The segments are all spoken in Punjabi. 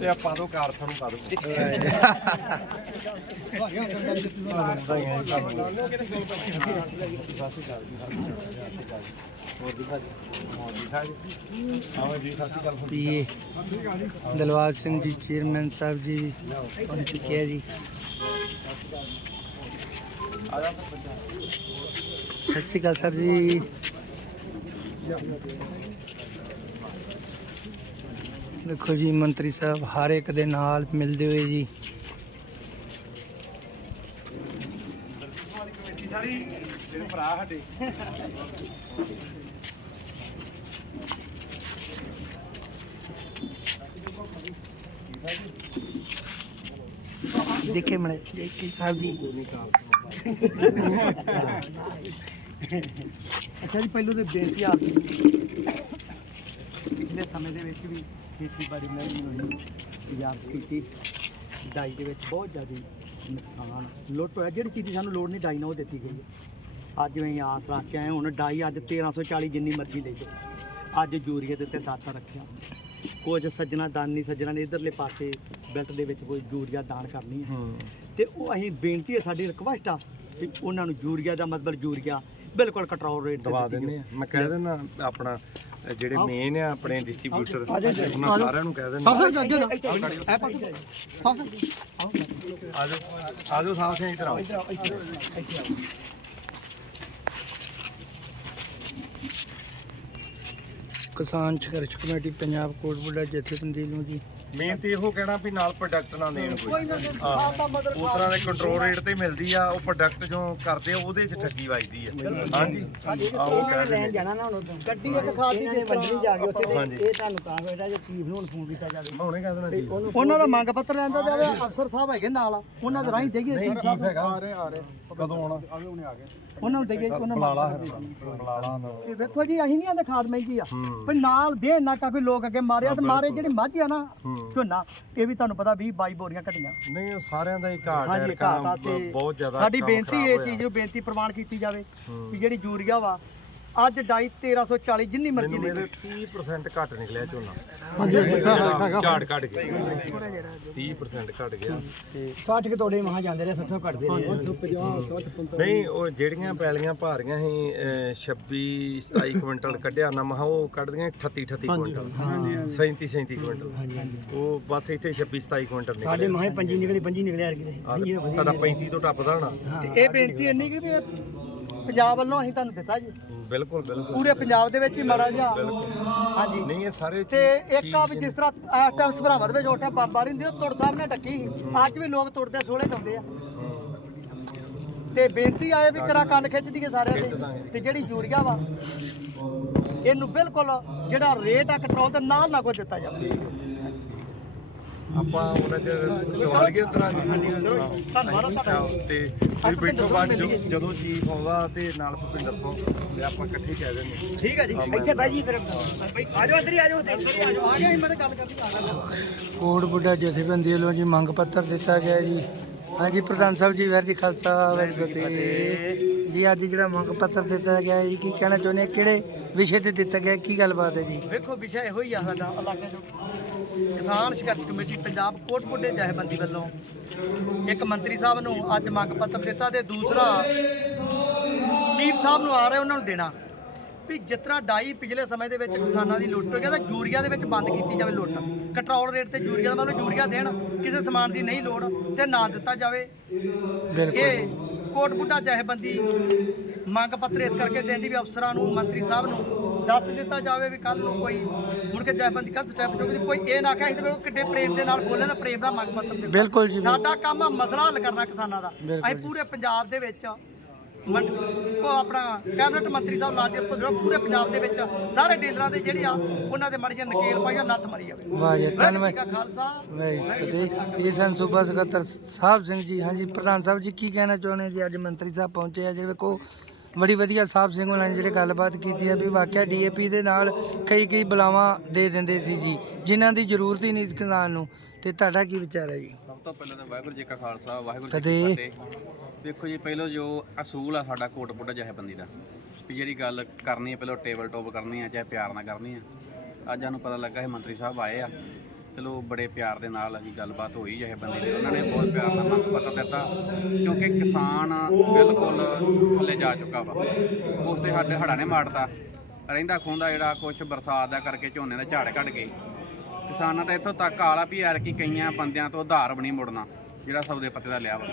ਤੇ ਆਪਾਂ ਤੋਂ ਕਾਰ ਸਾਨੂੰ ਪਾ ਜੀ ਦਿਲਵਾਗ ਸਿੰਘ ਜੀ, ਚੇਅਰਮੈਨ ਸਾਹਿਬ ਜੀ, ਪਹੁੰਚ ਚੁੱਕੇ ਆ ਜੀ। ਸਤਿ ਸ਼੍ਰੀ ਅਕਾਲ ਸਰ ਜੀ। ਦੇਖੋ ਜੀ, ਮੰਤਰੀ ਸਾਹਿਬ ਹਰ ਇੱਕ ਦੇ ਨਾਲ ਮਿਲਦੇ ਹੋਏ ਜੀ। ਦੇਖੇ ਮੜੇ, ਦੇਖੇ ਸਾਹਿਬ ਜੀ। ਅੱਛਾ ਜੀ, ਪਹਿਲੋਂ ਤੇ ਬੇਨਤੀ ਆ। ਗਈ ਪਿਛਲੇ ਸਮੇਂ ਦੇ ਵਿੱਚ ਵੀ ਖੇਤੀਬਾੜੀ ਮਹਿਕਮੇ ਨੂੰ ਇਜਾਜ਼ਤ ਕੀਤੀ। ਡਾਈ ਦੇ ਵਿੱਚ ਬਹੁਤ ਜ਼ਿਆਦਾ ਨੁਕਸਾਨ। ਲੁੱਟ ਹੋਇਆ ਜਿਹੜੀ ਚੀਜ਼ ਦੀ ਸਾਨੂੰ ਲੋੜ ਨਹੀਂ ਡਾਈ ਨਾਲ ਉਹ ਦਿੱਤੀ ਗਈ ਅੱਜ ਅਸੀਂ ਆਸ ਰੱਖ ਕੇ ਆਏ ਹੁਣ ਡਾਈ ਅੱਜ 1340 ਜਿੰਨੀ ਮਰਜ਼ੀ ਲੈ ਜਾਓ। ਅੱਜ ਯੂਰੀਆ ਦੇ ਉੱਤੇ ਦਾਤਾ ਰੱਖਿਆ। ਕੁਝ ਸੱਜਣਾ ਦਾਨੀ ਸੱਜਣਾ ਨੇ ਇਧਰਲੇ ਪਾਸੇ ਬੈਲਟ ਦੇ ਵਿੱਚ ਕੋਈ ਯੂਰੀਆ ਦਾਨ ਕਰਨੀ ਹੈ। ਤੇ ਉਹ ਅਸੀਂ ਬੇਨਤੀ ਹੈ ਸਾਡੀ ਰਿਕਵੈਸਟ ਆ ਕਿ ਉਹਨਾਂ ਨੂੰ ਯੂਰੀਆ ਦਾ ਮਤਲਬ ਯੂਰੀਆ ਬਿਲਕੁਲ ਕੰਟਰੋਲ ਰੇਟ ਤੇ ਦਵਾ ਦਿੰਦੇ ਆ। ਮੈਂ ਕਹਿ ਦਿੰਦਾ ਆਪਣਾ ਜਿਹੜੇ ਮੇਨ ਆ ਆਪਣੇ ਡਿਸਟ੍ਰੀਬਿਊਟਰ ਉਹਨਾਂ। ਸਾਰਿਆਂ ਨੂੰ ਕਹਿ ਦਿੰਦਾ। ਸਰ ਸਰ ਅੱਗੇ ਨਾ ਐ ਪਾ ਆਜੋ ਆਜੋ ਸਾਹਿਬ ਸਿੰਘ ਇੱਧਰ ਆਓ ਕਿਸਾਨ ਸੰਘਰਸ਼ ਕਮੇਟੀ ਪੰਜਾਬ ਕੋਟਬੁੱਢਾ ਜਥੇਬੰਦੀ ਨੂੰ ਜੀ। ਮੇਨ ਤੇ ਇਹੋ ਕਹਿਣਾ ਵੀ ਨਾਲ ਪ੍ਰੋਡਕਟ ਨਾ ਦੇਣ ਕੋਈ। ਉਸ ਤਰ੍ਹਾਂ ਦੇ ਕੰਟਰੋਲ ਰੇਟ ਤੇ ਮਿਲਦੀ ਆ ਉਹ ਪ੍ਰੋਡਕਟ ਜੋ ਕਰਦੇ ਆ ਉਹਦੇ 'ਚ ਠੱਗੀ ਵੱਜਦੀ ਆ। ਹਾਂਜੀ। ਆਓ ਕਹਿ ਦਿੰਦੇ ਜਾਣਾ ਨਾ ਹੁਣ ਗੱਡੀ ਇੱਕ ਖਾਦੀ ਦੇ ਵੱਡੀ ਜਾ ਕੇ ਉੱਥੇ ਹਾਂਜੀ। ਇਹ ਤੁਹਾਨੂੰ ਤਾਂ ਹੋਇਆ ਜੇ ਚੀਫ ਨੂੰ ਫੋਨ ਕੀਤਾ ਜਾਵੇ। ਮੈਂ ਹੁਣੇ ਕਹਿ ਦੇਣਾ ਜੀ। ਉਹਨਾਂ ਦਾ ਮੰਗ ਪੱਤਰ ਲੈਂਦਾ ਜਾਵੇ ਅਫਸਰ ਸਾਹਿਬ ਹੈਗੇ ਨਾਲ ਉਹਨਾਂ ਦੇ ਰਾਹੀਂ ਦੇਈਏ। ਨਹੀਂ ਚੀਫ ਹੈਗਾ। ਆ ਰਹੇ ਆ ਰਹੇ ਕਦੋਂ ਆਉਣਾ ਉਹਨਾਂ ਨੂੰ ਦੇਈਏ ਉਹਨਾਂ ਬੁਲਾਲਾ ਇਹ ਵੇਖੋ ਜੀ ਅਸੀਂ ਨਹੀਂ ਆਂਦੇ ਖਾਦ ਮਹਿੰਗੀ ਆ। ਵੀ ਨਾਲ ਦੇਣ ਨਾ ਕਾਫੀ ਲੋਕ ਅੱਗੇ ਮਾਰਿਆ ਤੇ ਮਾਰੇ ਜਿਹੜੀ ਮੱਝ ਆ ਨਾ ਝੋਨਾ ਇਹ ਵੀ ਤੁਹਾਨੂੰ ਪਤਾ 20 22 ਬੋਰੀਆਂ ਘਟੀਆਂ ਨਹੀਂ ਉਹ ਸਾਰਿਆਂ ਦਾ ਹੀ ਘਾਟ ਹੈ ਬਹੁਤ ਜ਼ਿਆਦਾ ਸਾਡੀ ਬੇਨਤੀ ਇਹ। ਚੀਜ਼ ਨੂੰ ਬੇਨਤੀ ਪ੍ਰਵਾਨ ਕੀਤੀ ਜਾਵੇ। ਵੀ ਜਿਹੜੀ ਯੂਰੀਆ ਵਾ ਅੱਜ ਡਾਈ 1340 ਜਿੰਨੀ ਮਰਜ਼ੀ ਮੈਨੂੰ ਲੈ ਮੇਰੇ 30% ਘੱਟ ਨਿਕਲਿਆ ਝੋਨਾ। ਹਾਂਜੀ ਝਾੜ ਘਟ ਗਿਆ। 30% ਘਟ ਗਿਆ। 60 ਕਿ ਤੋੜੇ ਮਹਾ ਜਾਂਦੇ ਰਹੇ ਸੱਥੋਂ ਘਟਦੇ ਰਹੇ। 50 60 ਨਹੀਂ ਉਹ ਜਿਹੜੀਆਂ ਪੈਲੀਆਂ ਭਾਰੀਆਂ ਸੀ ਅਹ, 26 27 ਕੁਇੰਟਲ ਕੱਢਿਆ ਨਾ ਮਹਾ ਉਹ ਕੱਢਦੀਆਂ 38 38 ਕੁਇੰਟਲ। 37 37 ਕੁਇੰਟਲ। ਉਹ ਬਸ ਇੱਥੇ 26 27 ਕੁਇੰਟਲ ਸਾਡੇ ਨਿਕਲੇ ਮਹਾ ਪੰਜੀ ਨਿਕਲੀ ਪੰਜੀ ਨਿਕਲਿਆ ਅਰਗੇ ਆਹ ਤੁਹਾਡਾ 35 ਤੋਂ ਟੱਪਦਾ ਹੋਣਾ। ਤੇ ਇਹ ਬੇਨਤੀ ਇੰਨੀ ਕਿ ਵੀ ਇਹ ਪੰਜਾਬ ਵੱਲੋਂ ਅਸੀਂ ਤੁਹਾਨੂੰ ਦਿੱਤਾ ਜੀ। ਬਿਲਕੁਲ ਬਿਲਕੁਲ। ਪੂਰੇ ਪੰਜਾਬ ਦੇ ਵਿੱਚ ਹੀ ਮਾੜਾ ਜਿਹਾ। ਹਾਂਜੀ। ਨਹੀਂ ਇਹ ਸਾਰੇ ਤੇ ਇੱਕ ਆ ਵੀ ਜਿਸ ਤਰ੍ਹਾਂ ਇਸ ਟਾਈਮ ਸਭਰਾਵਾਂ ਦੇ ਵਿੱਚ ਟਾਈਮ ਬਾਬਾ ਰਿੰਦੇ ਉਹ ਤੁਰ ਸਾਹਿਬ ਨੇ ਡੱਕੀ ਸੀ। ਅੱਜ ਵੀ ਲੋਕ ਤੁਰਦੇ ਸੋਹਲੇ ਲਾਉਂਦੇ ਆ। ਤੇ ਬੇਨਤੀ ਆਏ ਵੀ ਕਰਾ ਕੰਨ ਖਿੱਚ ਦਈਏ ਸਾਰਿਆਂ ਦੇ। ਤੇ ਜਿਹੜੀ ਯੂਰੀਆ ਵਾ ਇਹਨੂੰ ਬਿਲਕੁਲ ਜਿਹੜਾ ਰੇਟ ਆ ਕੰਟਰੋਲ ਤੇ ਨਾਲ ਨਾ ਕੋਈ ਦਿੱਤਾ ਜਾਵੇ। ਆਪਾਂ ਉਹਨਾਂ ਚ ਸਵਾਲ ਕੀ। ਤਰ੍ਹਾਂ ਧੰਨਵਾਦ ਤੁਹਾਡਾ। ਤੇ ਤੁਸੀਂ ਬੈਠੋ ਬਾਅਦ ਜਦੋਂ- ਜਦੋਂ ਚੀਫ ਆਉਂਦਾ ਤੇ ਨਾਲ ਭੁਪਿੰਦਰ ਤੋਂ ਤੇ ਆਪਾਂ ਇਕੱਠੇ ਕਹਿ ਦਿੰਦੇ ਠੀਕ ਹੈ ਜੀ। ਇੱਥੇ ਬਹਿ ਜੀ ਫਿਰ। ਆ ਜਾਓ ਇੱਧਰ ਹੀ ਆ ਜਾਓ ਤੇ ਇੱਧਰ ਹੀ ਆ ਜਾਓ। ਆ ਗਏ ਮੈਂ ਗੱਲ ਕਰਨੀ ਆ ਗਿਆ ਕੋਟਬੁੱਢਾ ਜਥੇਬੰਦੀ ਵੱਲੋਂ ਜੀ ਮੰਗ ਪੱਤਰ ਦਿੱਤਾ ਗਿਆ ਜੀ। ਹਾਂਜੀ, ਪ੍ਰਧਾਨ ਸਾਹਿਬ ਜੀ ਵੈਰ ਜੀ ਖਾਲਸਾ ਵੈਰ ਫਤਿਹ। ਜੀ, ਅੱਜ ਜਿਹੜਾ ਮੰਗ ਪੱਤਰ ਦਿੱਤਾ ਗਿਆ ਜੀ, ਕੀ ਕਹਿਣਾ ਚਾਹੁੰਦੇ ਆ? ਕਿਹੜੇ ਵਿਸ਼ੇ ਤੇ ਦਿੱਤਾ ਗਿਆ ਕੀ ਗੱਲਬਾਤ ਹੈ ਜੀ? ਵੇਖੋ, ਵਿਸ਼ਾ ਇਹੋ ਹੀ ਆ ਸਾਡਾ, ਇਲਾਕੇ ਚੋਂ। ਕਿਸਾਨ ਸੰਘਰਸ਼ ਕਮੇਟੀ, ਪੰਜਾਬ ਕੋਟਪੁੱਡੇ ਜਥੇਬੰਦੀ ਵੱਲੋਂ ਇੱਕ ਮੰਤਰੀ ਸਾਹਿਬ ਨੂੰ ਅੱਜ ਮੰਗ ਪੱਤਰ ਦਿੱਤਾ ਤੇ ਦੂਸਰਾ ਚੀਫ ਸਾਹਿਬ ਨੂੰ ਆ ਰਿਹਾ, ਉਹਨਾਂ ਨੂੰ ਦੇਣਾ। ਵੀ ਜਿਸ ਤਰ੍ਹਾਂ ਡਾਈ ਪਿਛਲੇ ਸਮੇਂ ਦੇ ਵਿੱਚ ਕਿਸਾਨਾਂ ਦੀ ਲੁੱਟ ਹੋ ਗਿਆ ਤਾਂ ਯੂਰੀਆ ਦੇ ਵਿੱਚ ਬੰਦ ਕੀਤੀ ਜਾਵੇ ਲੁੱਟ। ਕੰਟਰੋਲ ਰੇਟ ਤੇ ਯੂਰੀਆ ਦਾ ਮਤਲਬ ਯੂਰੀਆ ਦੇਣ ਕਿਸੇ ਸਮਾਨ ਦੀ ਨਹੀਂ ਲੋੜ ਤੇ ਨਾ ਦਿੱਤਾ ਜਾਵੇ। ਬਿਲਕੁਲ। ਇਹ ਕੋਟਬੁੱਢਾ ਜਥੇਬੰਦੀ ਮੰਗ ਪੱਤਰ ਇਸ ਕਰਕੇ ਦੇਣ ਦੀ ਵੀ ਅਫਸਰਾਂ ਨੂੰ ਮੰਤਰੀ ਸਾਹਿਬ ਨੂੰ ਦੱਸ ਦਿੱਤਾ ਜਾਵੇ ਵੀ ਕੱਲ ਨੂੰ ਕੋਈ ਮੁੜ ਕੇ ਜਥੇਬੰਦੀ ਕੱਲ ਸਟੈਪ ਚੁੱਕਦੀ ਕੋਈ ਇਹ ਨਾ ਕਹੇ ਤੇ ਕਿੱਡੇ ਪ੍ਰੇਮ ਦੇ ਨਾਲ ਬੋਲੇ ਤਾਂ ਪ੍ਰੇਮ ਦਾ ਮੰਗ ਪੱਤਰ ਦਿੱਤਾ। ਬਿਲਕੁਲ ਜੀ ਸਾਡਾ ਕੰਮ ਮਸਲਾ ਹੱਲ ਕਰਨਾ ਕਿਸਾਨਾਂ ਦਾ। ਅਸੀਂ। ਪੂਰੇ ਪੰਜਾਬ ਦੇ ਵਿੱਚ ਕੋ ਆਪਣਾ ਕੈਬਨਿਟ ਮੰਤਰੀ ਸਾਹਿਬ ਲਾ ਕੇ ਪੁੱਛੋ ਪੂਰੇ ਪੰਜਾਬ ਦੇ ਵਿੱਚ ਸਾਰੇ ਡੀਲਰਾਂ ਦੇ ਜਿਹੜੀ ਆ ਉਹਨਾਂ ਦੇ ਮੜੀਆਂ ਨਕੇਲ ਪਾਈਆਂ ਨੱਥ ਮਾਰੀ ਜਾਵੇ ਵਾਹ ਜੀ ਵਾਹਿਗੁਰੂ ਧੰਨਵਾਦ। ਜੀ ਕਾ ਖਾਲਸਾ। ਫਤਿਹ। ਇਹ ਸਨ ਸੂਬਾ ਸਕੱਤਰ ਸਾਹਿਬ ਸਿੰਘ ਜੀ ਹਾਂਜੀ ਪ੍ਰਧਾਨ ਸਾਹਿਬ ਜੀ ਕੀ ਕਹਿਣਾ ਚਾਹੁੰਦੇ ਜੀ? ਅੱਜ ਮੰਤਰੀ ਸਾਹਿਬ ਪਹੁੰਚੇ ਆ ਜਿਹੜੇ ਵੇਖੋ ਬੜੀ ਵਧੀਆ ਸਾਹਿਬ ਸਿੰਘ ਉਹਨਾਂ ਨੇ ਜਿਹੜੇ ਗੱਲਬਾਤ ਕੀਤੀ ਹੈ ਵੀ ਵਾਕਿਆ ਡੀਏਪੀ ਦੇ ਨਾਲ ਕਈ ਕਈ ਬਲਾਵਾਂ ਦੇ ਦਿੰਦੇ ਸੀ ਜੀ ਜਿਨ੍ਹਾਂ ਦੀ ਜ਼ਰੂਰਤ ਹੀ ਨਹੀਂ ਸੀ ਕਿਸਾਨ ਨੂੰ। ਤੇ ਤੁਹਾਡਾ ਕੀ ਵਿਚਾਰ ਹੈ ਜੀ? ਸਭ ਤੋਂ ਪਹਿਲਾਂ ਤਾਂ ਵਾਹਿਗੁਰੂ ਜੀ ਕਾ ਖਾਲਸਾ ਵਾਹਿਗੁਰੂ ਜੀ। ਕੀ ਫਤਿਹ। ਦੇਖੋ ਜੀ ਪਹਿਲਾਂ ਜੋ ਅਸੂਲ ਆ ਸਾਡਾ ਕੋਟਪੁੱਟਾ ਜਥੇਬੰਦੀ ਦਾ ਵੀ ਜਿਹੜੀ ਗੱਲ ਕਰਨੀ ਹੈ ਪਹਿਲਾਂ ਟੇਬਲ ਟੋਪ ਕਰਨੀ ਹੈ ਚਾਹੇ ਪਿਆਰ ਨਾਲ ਕਰਨੀ ਹੈ ਅੱਜ ਸਾਨੂੰ ਪਤਾ ਲੱਗਾ ਹੈ ਮੰਤਰੀ ਸਾਹਿਬ ਆਏ ਆ। ਚਲੋ ਬੜੇ ਪਿਆਰ ਦੇ ਨਾਲ ਅਸੀਂ ਗੱਲਬਾਤ ਹੋਈ ਜਿਹੇ ਬੰਦੇ ਦੀ ਉਹਨਾਂ ਨੇ ਬਹੁਤ ਪਿਆਰ ਨਾਲ ਮੰਗ ਪੱਤਰ ਦਿੱਤਾ ਕਿਉਂਕਿ ਕਿਸਾਨ ਬਿਲਕੁਲ ਥੱਲੇ ਜਾ ਚੁੱਕਾ ਵਾ। ਉਸ ਤੇ ਸਾਡੇ ਹੜਾ ਨੇ ਮਾਰਤਾ ਰਹਿੰਦਾ ਖੁੰਦਾ ਜਿਹੜਾ ਕੁਝ ਬਰਸਾਤ ਦਾ ਕਰਕੇ ਝੋਨੇ ਦਾ ਝਾੜ ਘਟ ਗਏ ਕਿਸਾਨਾਂ ਦਾ ਇੱਥੋਂ ਤੱਕ ਆਲਾ ਵੀ ਯਾਰ ਕਿ ਕਈਆਂ ਬੰਦਿਆਂ ਤੋਂ ਉਧਾਰ ਵੀ ਨਹੀਂ ਮੁੜਨਾ। ਜਿਹੜਾ ਸੌਦੇ ਪੱਤੇ ਦਾ ਲਿਆ ਵਾ।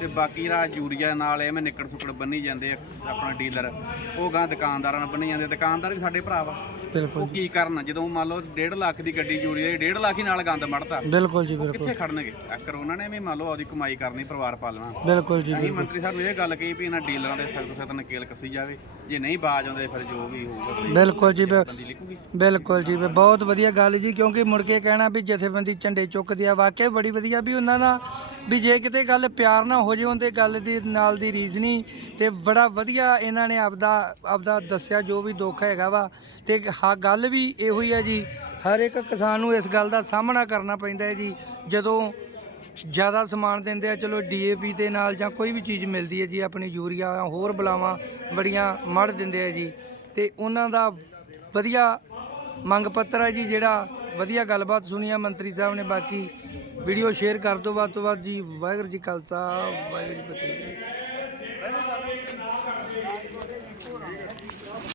ਤੇ ਬਾਕੀ ਜਿਹੜਾ ਯੂਰੀਆ ਨਾਲ ਐਵੇਂ ਨਿੱਕੜ ਸੁੱਕੜ ਬੰਨੀ ਜਾਂਦੇ ਆ ਆਪਣਾ ਡੀਲਰ ਉਹ ਗਾਂ ਦੁਕਾਨਦਾਰਾਂ ਨਾਲ ਬੰਨੀ ਜਾਂਦੇ ਦੁਕਾਨਦਾਰ ਵੀ ਸਾਡੇ ਭਰਾ ਵਾ। ਬਿਲਕੁਲ ਉਹ ਕੀ ਕਰਨ? ਜਦੋਂ ਮੰਨ ਲਓ 1.5 ਲੱਖ ਦੀ ਗੱਡੀ ਯੂਰੀਆ 1.5 ਲੱਖ ਹੀ ਨਾਲ ਗੰਦ ਮੜਤਾ ਬਿਲਕੁਲ ਜੀ ਬਿਲਕੁਲ ਕਿੱਥੇ ਖੜਨਗੇ? ਆਖਰ ਉਹਨਾਂ ਨੇ ਵੀ ਮੰਨ ਲਓ ਆਪਦੀ ਕਮਾਈ ਕਰਨੀ ਪਰਿਵਾਰ ਪਾਲਣਾ। ਬਿਲਕੁਲ ਜੀ ਅਸੀਂ ਬਿਲਕੁਲ। ਮੰਤਰੀ ਸਾਹਿਬ ਨੂੰ ਇਹ ਗੱਲ ਕਹੀ ਵੀ ਇਹਨਾਂ ਡੀਲਰਾਂ ਦੇ ਸਖਤ ਸਖਤ ਨਕੇਲ ਕੱਸੀ ਜਾਵੇ। ਜੇ ਨਹੀਂ ਬਾਜ ਆਉਂਦੇ ਫਿਰ ਜੋ ਵੀ ਹੋਊਗਾ ਬਿਲਕੁਲ ਜੀ ਬਿਲ- ਬੰਦੀ ਲਿਖੂਗੀ। ਬਿਲਕੁਲ ਜੀ ਬਹੁਤ ਵਧੀਆ ਗੱਲ ਜੀ ਕਿਉਂਕਿ ਮੁੜ ਕੇ ਕਹਿਣਾ ਵੀ ਜਥੇਬੰਦੀ ਝੰਡੇ ਚੁੱਕਦੇ ਆ। ਵਾਕਿਆ ਬੜੀ ਵਧੀਆ ਵੀ ਉਹਨਾਂ ਦਾ ਵੀ ਜੇ ਕਿਤੇ ਗੱਲ ਪਿਆਰ ਨਾਲ ਹੋ ਜੇ ਉਹਦੇ ਗੱਲ ਦੀ, ਨਾਲ ਦੀ ਰੀਜ਼ਨੀ ਨਹੀਂ ਤੇ ਬੜਾ ਵਧੀਆ ਇਹਨਾਂ ਨੇ ਆਪਦਾ ਆਪਦਾ ਦੱਸਿਆ ਜੋ ਵੀ ਦੁੱਖ ਹੈਗਾ ਵਾ। ਤੇ ਹਾਂ, ਗੱਲ ਵੀ ਇਹੋ ਹੀ ਹੈ ਜੀ, ਹਰ ਇੱਕ ਕਿਸਾਨ ਨੂੰ ਇਸ ਗੱਲ ਦਾ ਸਾਹਮਣਾ ਕਰਨਾ ਪੈਂਦਾ ਹੈ ਜੀ। ਜਦੋਂ ਜ਼ਿਆਦਾ ਸਮਾਨ ਦਿੰਦੇ ਆ, ਚਲੋ ਡੀਏਪੀ ਦੇ ਨਾਲ ਜਾਂ ਕੋਈ ਵੀ ਚੀਜ਼ ਮਿਲਦੀ ਹੈ ਜੀ, ਆਪਣੀ ਯੂਰੀਆ ਜਾਂ ਹੋਰ ਬਲਾਵਾਂ ਬੜੀਆਂ ਮੜ ਦਿੰਦੇ ਆ ਜੀ। ਤੇ ਉਹਨਾਂ ਦਾ ਵਧੀਆ ਮੰਗ ਪੱਤਰ ਹੈ ਜੀ, ਜਿਹੜਾ ਵਧੀਆ ਗੱਲਬਾਤ ਸੁਣੀ ਆ ਮੰਤਰੀ ਸਾਹਿਬ ਨੇ, ਬਾਕੀ ਵੀਡੀਓ ਸ਼ੇਅਰ ਕਰ ਦਿਓ ਵੱਧ ਤੋਂ ਵੱਧ ਜੀ। ਵਾਹਿਗੁਰੂ ਜੀ ਖਾਲਸਾ ਵਾਹਿਗੁਰੂ ਜੀ ਫਤਿਹ।